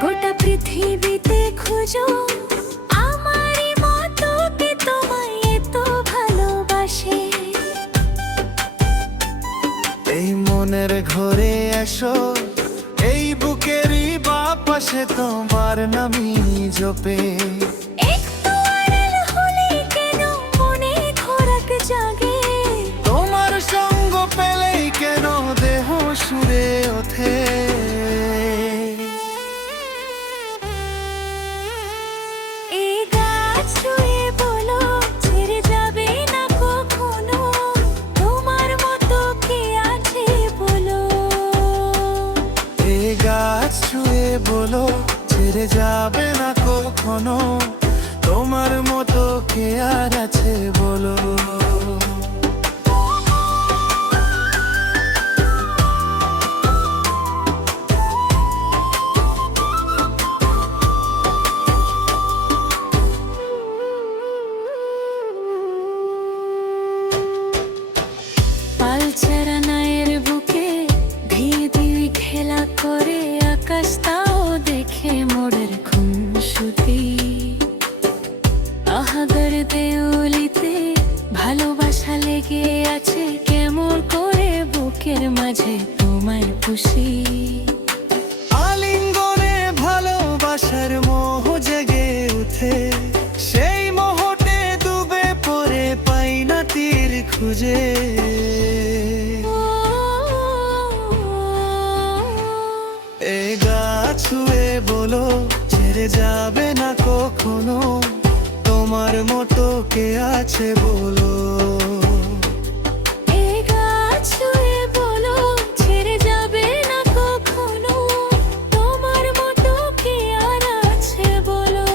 গোটা পৃথিবীতে খুঁজো আমারই মতো কে তোমায় এত ভালোবাসে। এই মনের ঘরে এসো, এই বুকেরই বাঁ পাশে তোমার নামই জপে। একটু আড়াল হলেই কেন মনে খোরাক জাগে, তোমার সঙ্গ পেলেই কেন দেহ সুরে ওঠে। এই গাছ ছুঁয়ে বলো ছেড়ে যাবে না কখনো, তোমার মতো কে আছে বলো। এই গাছ ছুঁয়ে বলো ছেড়ে যাবে না কখনো, তোমার মতো কে আর আছে বলো। পালচেরা নায়ের বুকে ধীরে ধীরে খেলা করে আকাশ, তাও দেখে মোড়ের খুনসুটি। আহাগর দেউলিতে ভালোবাসা লেগে আছে, কেমন করে বুকের মাঝে তোমায় খুশি। আলিঙ্গনে ভালোবাসার মোহ জেগে উঠে, সেই মোহতে ডুবে পড়ে পাই না তীর খুঁজে। এই গাছ ছুঁয়ে বলো ছেড়ে যাবে না কখনো, তোমার মতো কে আছে বলো। এই গাছ ছুঁয়ে বলো ছেড়ে যাবে না কখনো, তোমার মতো কে আর আছে বলো।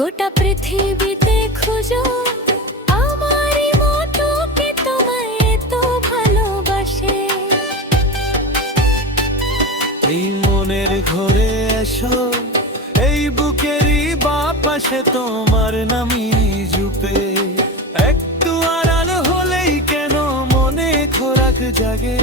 গোটা পৃথিবীতে খুঁজো আমারই মতো কে তোমায় এত ভালোবাসে। এই মনের ঘরে এসো, এই বুকেরই বাঁ পাশে তোমার নামই জুপে। একটু আড়াল হলেই কেন মনে খোরাক জাগে,